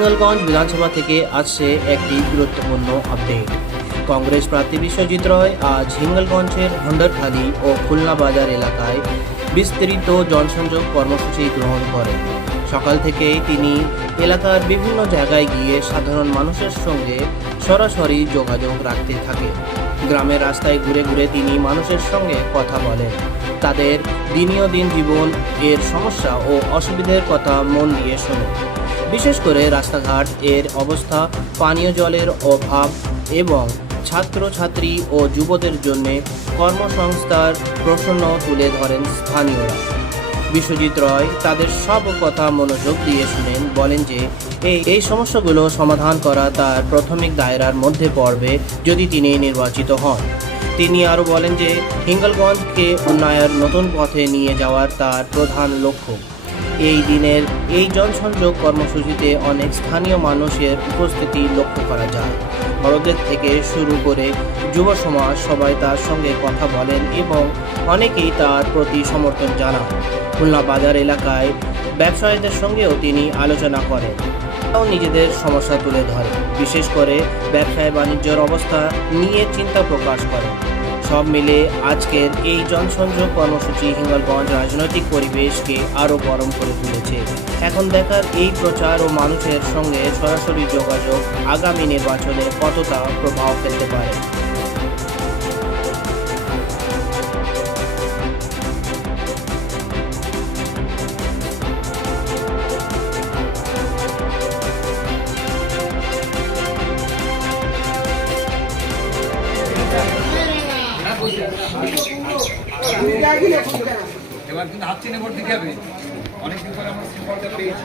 হিঙ্গলগঞ্জ বিধানসভা থেকে আসছে একটি গুরুত্বপূর্ণ আপডেট। কংগ্রেস প্রার্থী বিশ্বজিৎ রয় আজ হিঙ্গলগঞ্জের হন্ডারখালী ও খুলনা বাজার এলাকায় বিস্তৃত জনসংযোগ কর্মসূচি গ্রহণ করেন। সকাল থেকেই তিনি এলাকার বিভিন্ন জায়গায় গিয়ে সাধারণ মানুষের সঙ্গে সরাসরি যোগাযোগ রাখতে থাকেন। গ্রামের রাস্তায় ঘুরে ঘুরে তিনি মানুষের সঙ্গে কথা বলেন, তাদের দিন জীবন এর সমস্যা ও অসুবিধার কথা মন দিয়ে শোনেন। বিশেষ করে রাস্তাঘাট এর অবস্থা, পানীয় জলের অভাব এবং ছাত্রছাত্রী ও যুবদের জন্য কর্মসংস্থার প্রশ্ন তুলে ধরেন স্থানীয়রা। বিশ্বজিৎ রয় তাদের সব কথা মনোযোগ দিয়ে শুনেন, বলেন যে এই সমস্যাগুলো সমাধান করা তার প্রাথমিক দায়রার মধ্যে পড়বে যদি তিনি নির্বাচিত হন। তিনি আরও বলেন যে হিঙ্গলগঞ্জকে উন্নয়নের নতুন পথে নিয়ে যাওয়ার তার প্রধান লক্ষ্য। এই দিনের এই জনসংযোগ কর্মসূচিতে অনেক স্থানীয় মানুষের উপস্থিতি লক্ষ্য করা যায়। বড়দের থেকে শুরু করে যুব সমাজ সবাই তার সঙ্গে কথা বলেন এবং অনেকেই তার প্রতি সমর্থন জানান। খুলনা বাজার এলাকায় ব্যবসায়ীদের সঙ্গেও তিনি আলোচনা করেন, তাও নিজেদের সমস্যা তুলে ধরেন। বিশেষ করে ব্যবসায় বাণিজ্যের অবস্থা নিয়ে চিন্তা প্রকাশ করেন। সব মিলে আজকের এই জনসংযোগ কর্মসূচি হিঙ্গলগঞ্জ রাজনৈতিক পরিবেশকে আরও গরম করে তুলেছে। এখন দেখার এই প্রচার ও মানুষের সঙ্গে সরাসরি যোগাযোগ আগামী নির্বাচনে কতটা প্রভাব ফেলতে পারে। এবার কিন্তু হাত চিনে ভোট দিতে হবে। অনেকদিন পরে আমরা সিম্বলটা পেয়েছি।